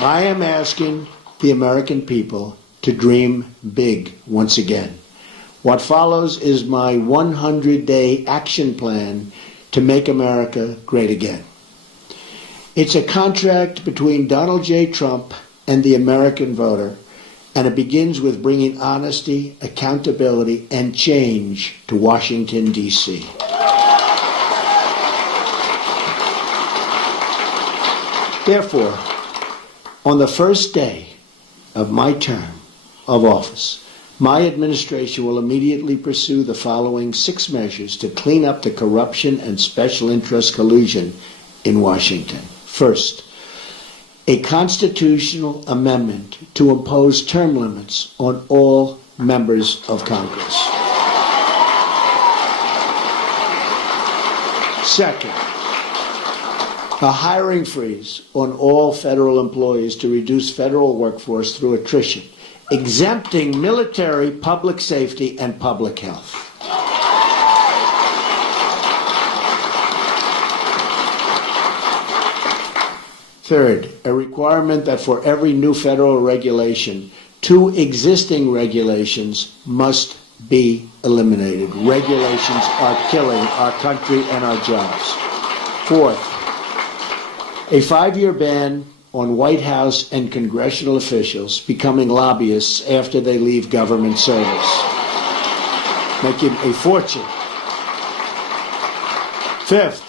I am asking the American people to dream big once again. What follows is my 100-day action plan to make America great again. It's a contract between Donald J. Trump and the American voter, and it begins with bringing honesty, accountability, and change to Washington, D.C. Therefore, on the first day of my term of office, my administration will immediately pursue the following 6 measures to clean up the corruption and special interest collusion in Washington. First, a constitutional amendment to impose term limits on all members of Congress. Second, a hiring freeze on all federal employees to reduce federal workforce through attrition, exempting military, public safety, and public health. Third, a requirement that for every new federal regulation, 2 existing regulations must be eliminated. Regulations are killing our country and our jobs. Fourth, a 5-year ban on White House and congressional officials becoming lobbyists after they leave government service, making a fortune. Fifth,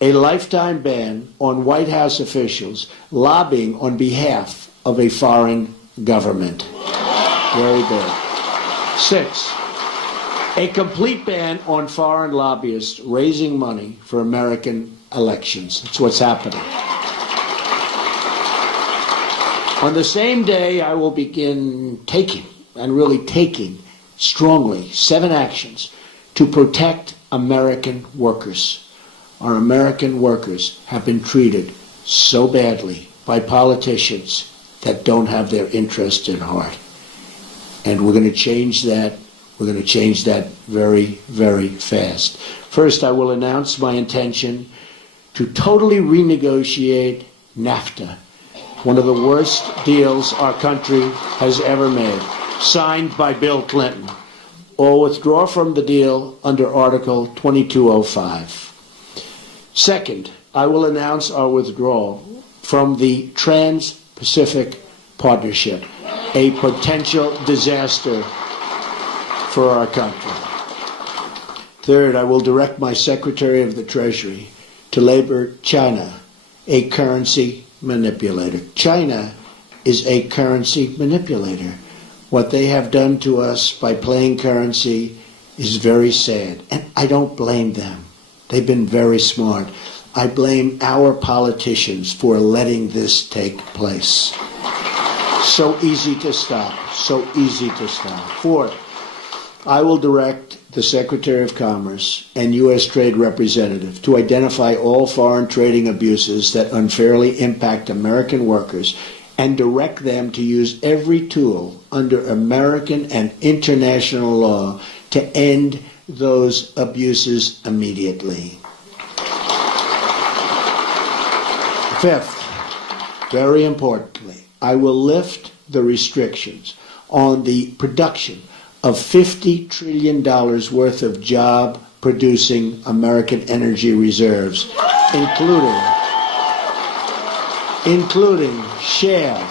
a lifetime ban on White House officials lobbying on behalf of a foreign government. Very bad. 6, a complete ban on foreign lobbyists raising money for American elections. That's what's happening. On the same day, I will begin taking, and really taking, strongly, 7 actions to protect American workers. Our American workers have been treated so badly by politicians that don't have their interest in heart. And we're going to change that. We're going to change that very, very fast. First, I will announce my intention to totally renegotiate NAFTA, one of the worst deals our country has ever made, signed by Bill Clinton, or withdraw from the deal under Article 2205. Second, I will announce our withdrawal from the Trans-Pacific Partnership, a potential disaster for our country. Third, I will direct my Secretary of the Treasury to label China a currency manipulator. China is a currency manipulator. What they have done to us by playing currency is very sad, and I don't blame them. They've been very smart. I blame our politicians for letting this take place. So easy to stop. So easy to stop. Fourth, I will direct the Secretary of Commerce and U.S. Trade Representative to identify all foreign trading abuses that unfairly impact American workers and direct them to use every tool under American and international law to end those abuses immediately. Fifth, very importantly, I will lift the restrictions on the production of $50 trillion worth of job-producing American energy reserves, including shale,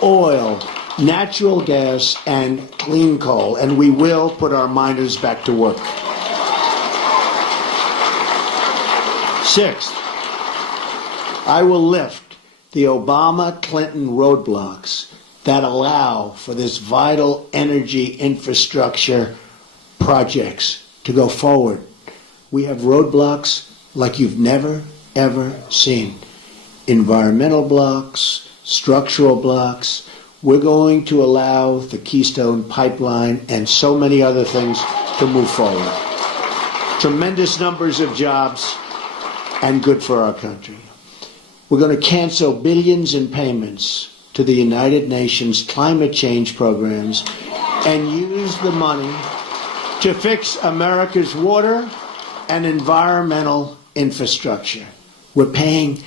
oil, natural gas, and clean coal, and we will put our miners back to work. Sixth, I will lift the Obama-Clinton roadblocks that allow for this vital energy infrastructure projects to go forward. We have roadblocks like you've never, ever seen. Environmental blocks, structural blocks. We're going to allow the Keystone Pipeline and so many other things to move forward. Tremendous numbers of jobs and good for our country. We're going to cancel billions in payments to the United Nations climate change programs and use the money to fix America's water and environmental infrastructure. We're paying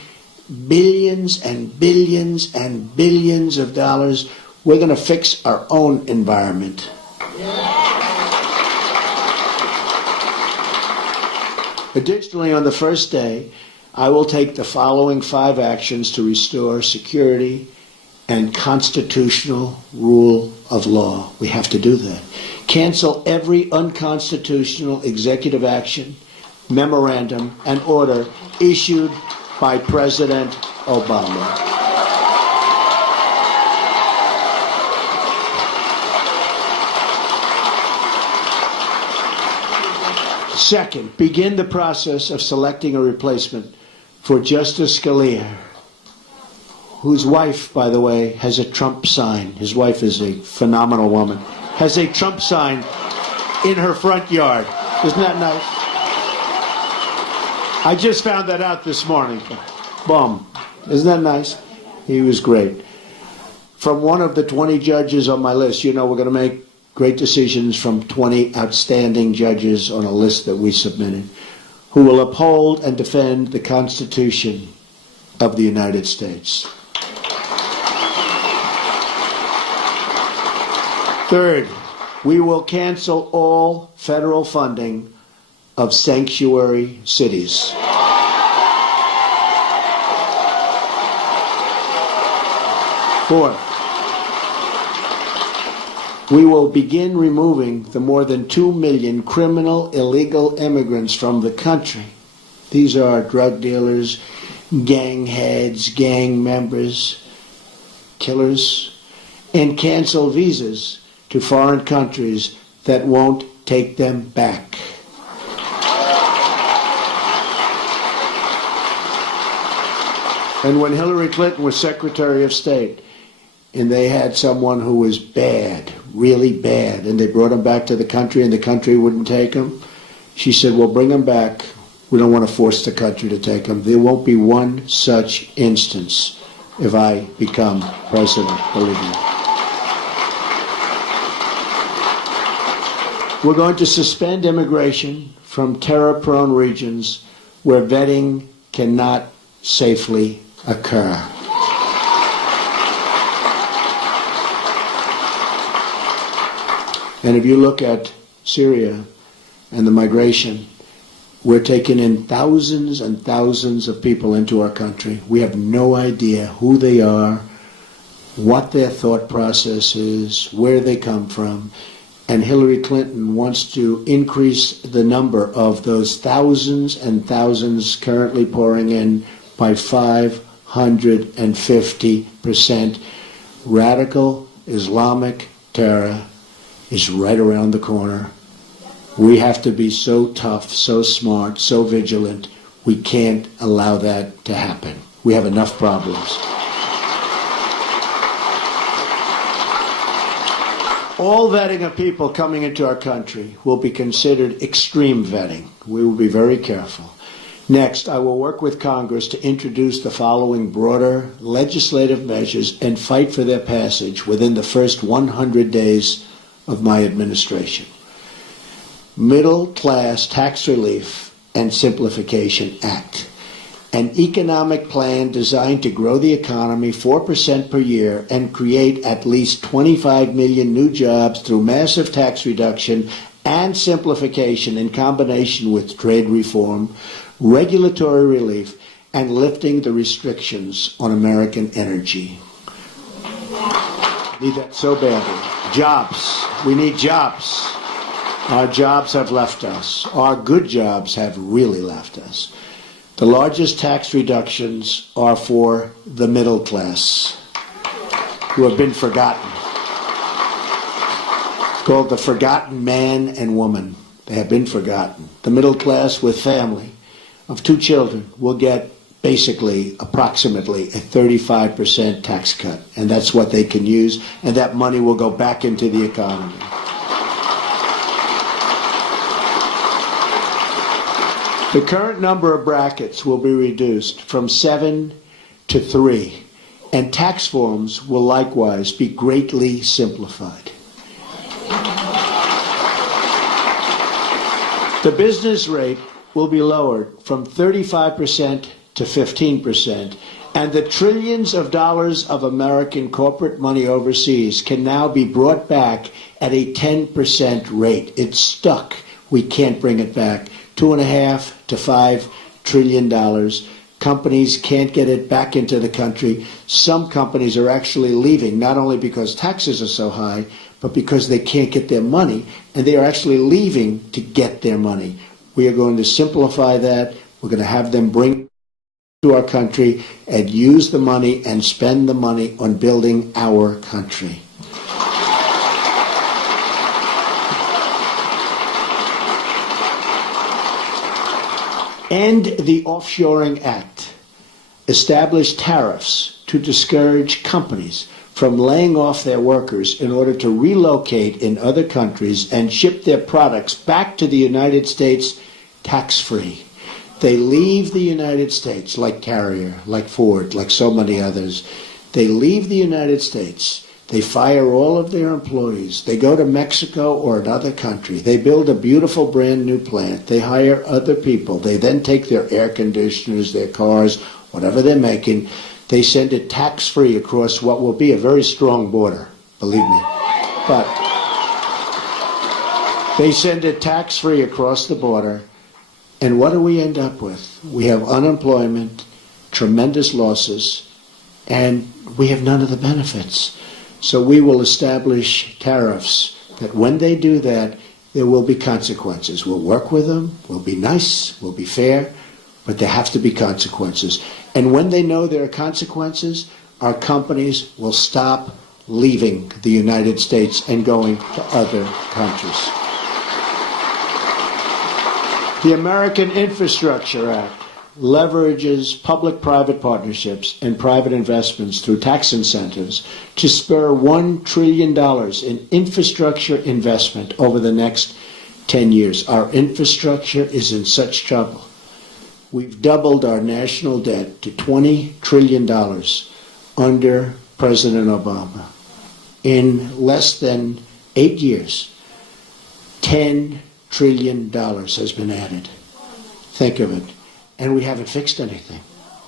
billions and billions and billions of dollars. We're going to fix our own environment. Additionally, on the first day, I will take the following 5 actions to restore security and constitutional rule of law. We have to do that. Cancel every unconstitutional executive action, memorandum, and order issued by President Obama. Second, begin the process of selecting a replacement for Justice Scalia, whose wife, by the way, has a Trump sign. His wife is a phenomenal woman. Has a Trump sign in her front yard. Isn't that nice? I just found that out this morning. Boom. Isn't that nice? He was great. From one of the 20 judges on my list, you know we're going to make great decisions from 20 outstanding judges on a list that we submitted, who will uphold and defend the Constitution of the United States. Third, we will cancel all federal funding of sanctuary cities. Fourth, we will begin removing the more than 2 million criminal illegal immigrants from the country. These are drug dealers, gang heads, gang members, killers, and cancel visas to foreign countries that won't take them back. And when Hillary Clinton was Secretary of State, and they had someone who was bad, really bad, and they brought him back to the country and the country wouldn't take him, she said, well, bring him back. We don't want to force the country to take him. There won't be one such instance if I become president, believe me. We're going to suspend immigration from terror-prone regions where vetting cannot safely occur. And if you look at Syria and the migration, we're taking in thousands and thousands of people into our country. We have no idea who they are, what their thought process is, where they come from. And Hillary Clinton wants to increase the number of those thousands and thousands currently pouring in by 550%. Radical Islamic terror is right around the corner. We have to be so tough, so smart, so vigilant. We can't allow that to happen. We have enough problems. All vetting of people coming into our country will be considered extreme vetting. We will be very careful. Next, I will work with Congress to introduce the following broader legislative measures and fight for their passage within the first 100 days of my administration. Middle Class Tax Relief and Simplification Act, an economic plan designed to grow the economy 4% per year and create at least 25 million new jobs through massive tax reduction and simplification in combination with trade reform, regulatory relief, and lifting the restrictions on American energy. Need that so badly. Jobs. We need jobs. Our jobs have left us. Our good jobs have really left us. The largest tax reductions are for the middle class, who have been forgotten. It's called the forgotten man and woman. They have been forgotten. The middle class with family of 2 children will get basically approximately a 35% tax cut, and that's what they can use, and that money will go back into the economy. The current number of brackets will be reduced from 7 to 3, and tax forms will likewise be greatly simplified. The business rate will be lowered from 35% to 15%, And the trillions of dollars of American corporate money overseas can now be brought back at a 10% rate. It's stuck. We can't bring it back. $2.5 to $5 trillion. Companies can't get it back into the country. Some companies are actually leaving, not only because taxes are so high, but because they can't get their money, and they are actually leaving to get their money. We are going to simplify that. We're going to have them bring to our country and use the money and spend the money on building our country. End the Offshoring Act. Establish tariffs to discourage companies from laying off their workers in order to relocate in other countries and ship their products back to the United States tax-free. They leave the United States, like Carrier, like Ford, like so many others. They leave the United States. They fire all of their employees. They go to Mexico or another country. They build a beautiful brand new plant. They hire other people. They then take their air conditioners, their cars, whatever they're making. They send it tax-free across what will be a very strong border, believe me. But they send it tax-free across the border. And what do we end up with? We have unemployment, tremendous losses, and we have none of the benefits. So we will establish tariffs that when they do that, there will be consequences. We'll work with them, we'll be nice, we'll be fair, but there have to be consequences. And when they know there are consequences, our companies will stop leaving the United States and going to other countries. The American Infrastructure Act leverages public-private partnerships and private investments through tax incentives to spur $1 trillion in infrastructure investment over the next 10 years. Our infrastructure is in such trouble. We've doubled our national debt to $20 trillion under President Obama. In less than 8 years, $10 trillion has been added. Think of it. And we haven't fixed anything.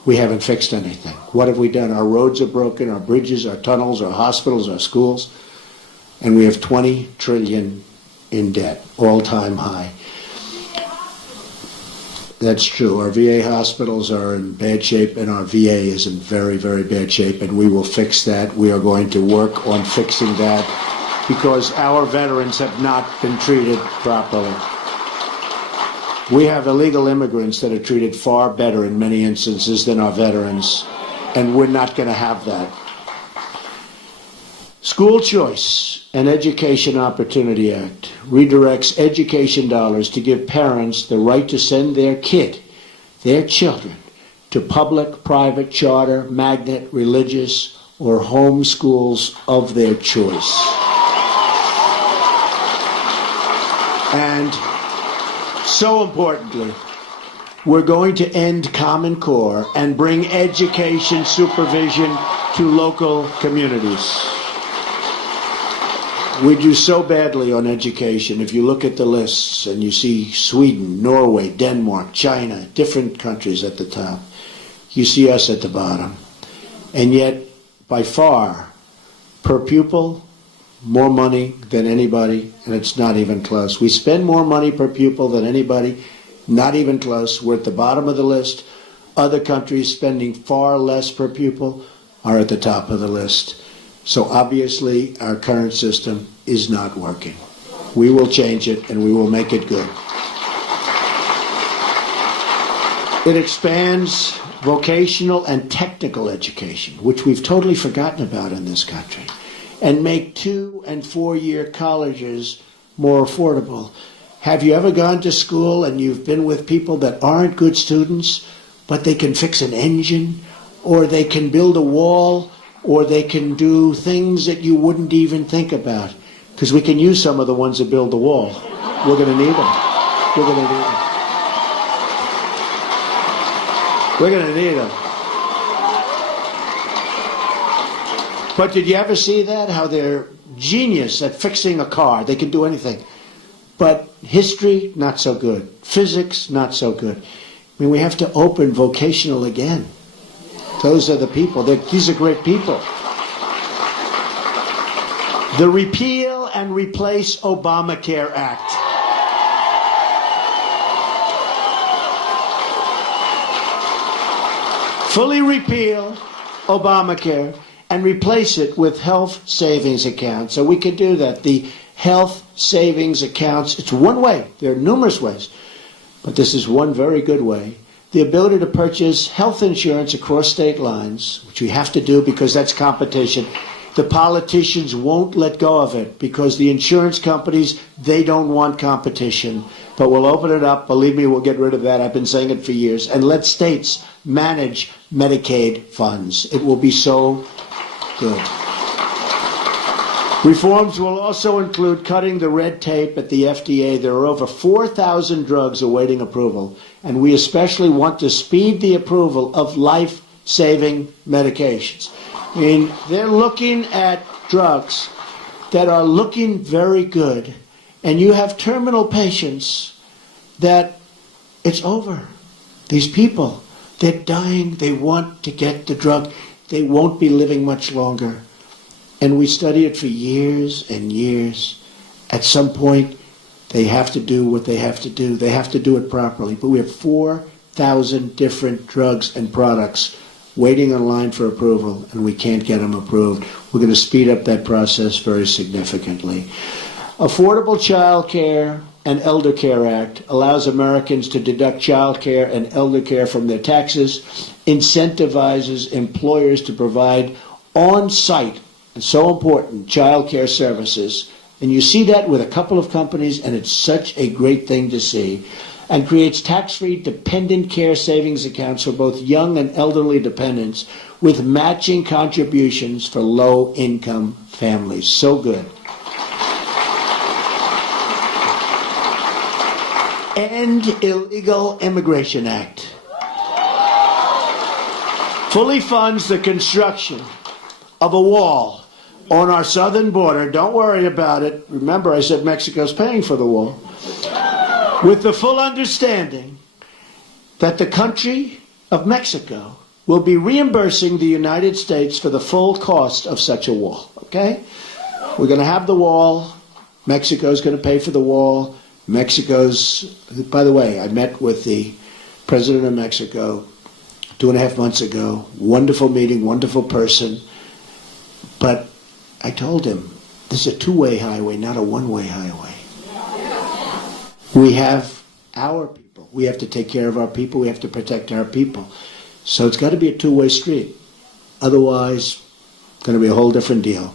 We haven't fixed anything. What have we done? Our roads are broken, our bridges, our tunnels, our hospitals, our schools, and we have $20 trillion in debt, all-time high. That's true. Our VA hospitals are in bad shape, and our VA is in very, very bad shape, and we will fix that. We are going to work on fixing that because our veterans have not been treated properly. We have illegal immigrants that are treated far better in many instances than our veterans, and we're not going to have that. School Choice and Education Opportunity Act redirects education dollars to give parents the right to send their children, to public, private, charter, magnet, religious, or home schools of their choice. And so importantly, we're going to end Common Core and bring education supervision to local communities. We do so badly on education. If you look at the lists and you see Sweden, Norway, Denmark, China, different countries at the top, you see us at the bottom. And yet, by far, per pupil, more money than anybody, and it's not even close. We spend more money per pupil than anybody, not even close. We're at the bottom of the list. Other countries spending far less per pupil are at the top of the list. So obviously, our current system is not working. We will change it, and we will make it good. It expands vocational and technical education, which we've totally forgotten about in this country, and make 2- and 4-year colleges more affordable. Have you ever gone to school and you've been with people that aren't good students, but they can fix an engine, or they can build a wall, or they can do things that you wouldn't even think about? Because we can use some of the ones that build the wall. We're going to need them. We're going to need them. We're going to need them. But did you ever see that? How they're genius at fixing a car. They can do anything. But history, not so good. Physics, not so good. I mean, we have to open vocational again. Those are the people. These are great people. The Repeal and Replace Obamacare Act. Fully repeal Obamacare and replace it with health savings accounts. So we can do that. The health savings accounts, it's one way. There are numerous ways, but this is one very good way. The ability to purchase health insurance across state lines, which we have to do because that's competition. The politicians won't let go of it because the insurance companies, they don't want competition. But we'll open it up. Believe me, we'll get rid of that. I've been saying it for years. And let states manage Medicaid funds. It will be so good. Reforms will also include cutting the red tape at the FDA. There are over 4,000 drugs awaiting approval, and we especially want to speed the approval of life-saving medications. I mean, they're looking at drugs that are looking very good, and you have terminal patients that it's over. These people, they're dying, they want to get the drug, they won't be living much longer. And we study it for years and years. At some point, they have to do what they have to do. They have to do it properly. But we have 4,000 different drugs and products waiting in line for approval, and we can't get them approved. We're going to speed up that process very significantly. Affordable Child Care and Elder Care Act allows Americans to deduct child care and elder care from their taxes, incentivizes employers to provide on-site, and so important, child care services. And you see that with a couple of companies, and it's such a great thing to see. And creates tax-free dependent care savings accounts for both young and elderly dependents with matching contributions for low-income families. So good. End Illegal Immigration Act. Fully funds the construction of a wall on our southern border. Don't worry about it. Remember, I said Mexico's paying for the wall. With the full understanding that the country of Mexico will be reimbursing the United States for the full cost of such a wall, okay? We're going to have the wall. Mexico's going to pay for the wall. Mexico's, by the way, I met with the president of Mexico 2.5 months ago. Wonderful meeting, wonderful person. But I told him, this is a two-way highway, not a one-way highway. We have our people. We have to take care of our people. We have to protect our people. So it's got to be a two-way street. Otherwise, it's going to be a whole different deal.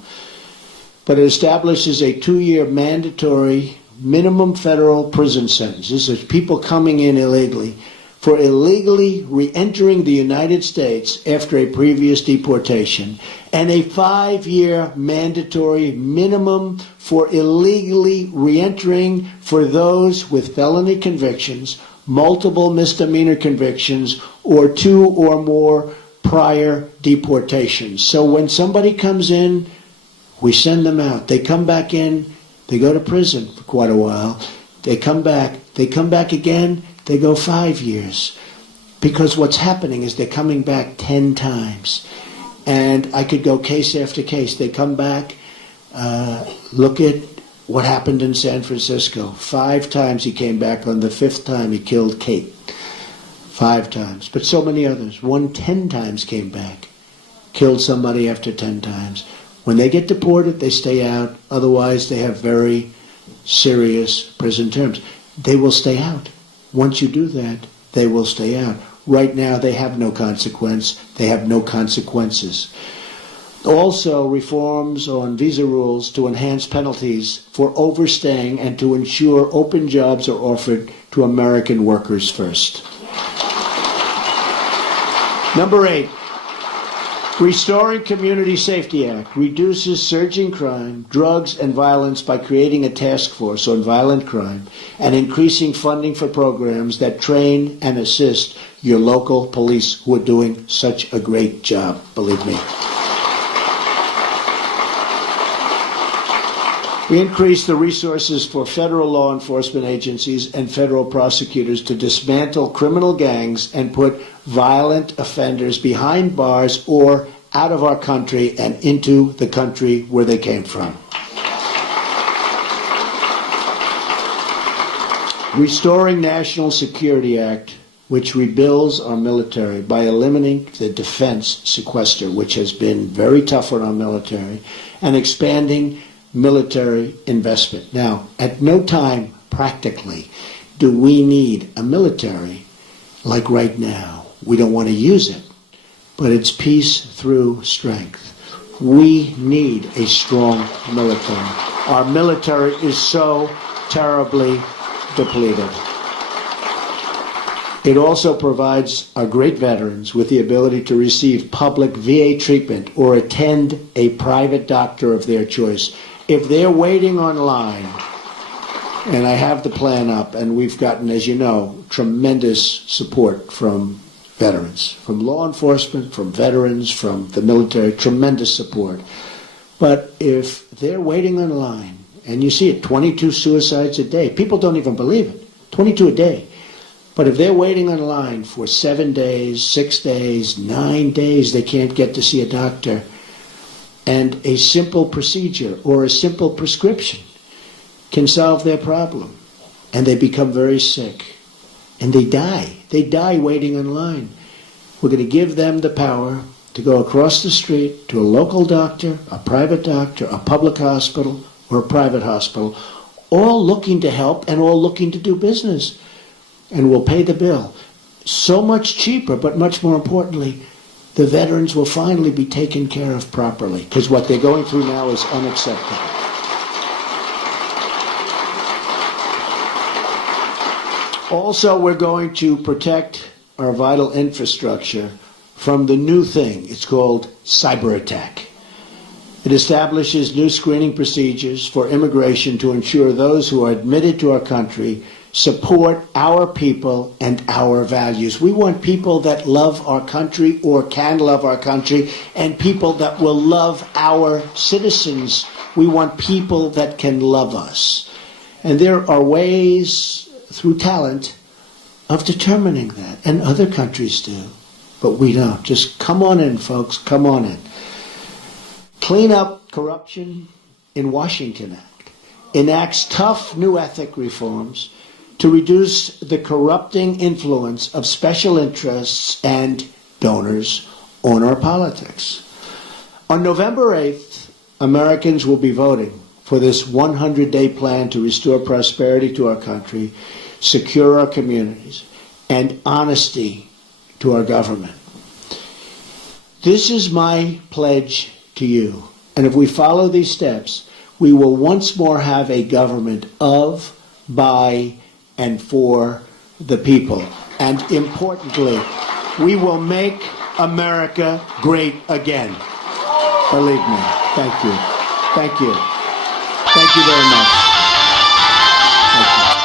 But it establishes a 2-year mandatory minimum federal prison sentence. This is people coming in illegally for illegally re-entering the United States after a previous deportation, and a 5-year mandatory minimum for illegally re-entering for those with felony convictions, multiple misdemeanor convictions, or 2 or more prior deportations. So when somebody comes in, we send them out. They come back in, they go to prison for quite a while. They come back again, they go 5 years. Because what's happening is they're coming back 10 times. And I could go case after case. They come back, look at what happened in San Francisco. 5 times he came back. On the 5th time he killed Kate. 5 times. But so many others. 10 times came back. Killed somebody after 10 times. When they get deported, they stay out. Otherwise, they have very serious prison terms. They will stay out. Once you do that, they will stay out. Right now, they have no consequence. They have no consequences. Also, reforms on visa rules to enhance penalties for overstaying and to ensure open jobs are offered to American workers first. Number 8. Restoring Community Safety Act reduces surging crime, drugs, and violence by creating a task force on violent crime and increasing funding for programs that train and assist your local police who are doing such a great job, believe me. We increased the resources for federal law enforcement agencies and federal prosecutors to dismantle criminal gangs and put violent offenders behind bars or out of our country and into the country where they came from. Restoring National Security Act, which rebuilds our military by eliminating the defense sequester, which has been very tough on our military, and expanding military investment. Now, at no time, practically, do we need a military like right now. We don't want to use it, but it's peace through strength. We need a strong military. Our military is so terribly depleted. It also provides our great veterans with the ability to receive public VA treatment or attend a private doctor of their choice. If they're waiting online, and I have the plan up, and we've gotten, as you know, tremendous support from veterans, from law enforcement, from veterans, from the military, tremendous support. But if they're waiting online, and you see it, 22 suicides a day, people don't even believe it, 22 a day. But if they're waiting online for 7 days, 6 days, 9 days, they can't get to see a doctor, and a simple procedure or a simple prescription can solve their problem, and they become very sick, and they die. They die waiting in line. We're going to give them the power to go across the street to a local doctor, a private doctor, a public hospital, or a private hospital, all looking to help and all looking to do business, and we'll pay the bill. So much cheaper, but much more importantly, the veterans will finally be taken care of properly, because what they're going through now is unacceptable. Also, we're going to protect our vital infrastructure from the new thing. It's called cyber attack. It establishes new screening procedures for immigration to ensure those who are admitted to our country support our people and our values. We want people that love our country or can love our country, and people that will love our citizens. We want people that can love us. And there are ways through talent of determining that, and other countries do, but we don't. Just come on in, folks, come on in. Clean up corruption in Washington Act enacts tough new ethic reforms to reduce the corrupting influence of special interests and donors on our politics. On November 8th, Americans will be voting for this 100-day plan to restore prosperity to our country, secure our communities, and honesty to our government. This is my pledge to you. And if we follow these steps, we will once more have a government of, by, and for the people. And importantly, we will make America great again. Believe me. Thank you. Thank you. Thank you very much. Thank you.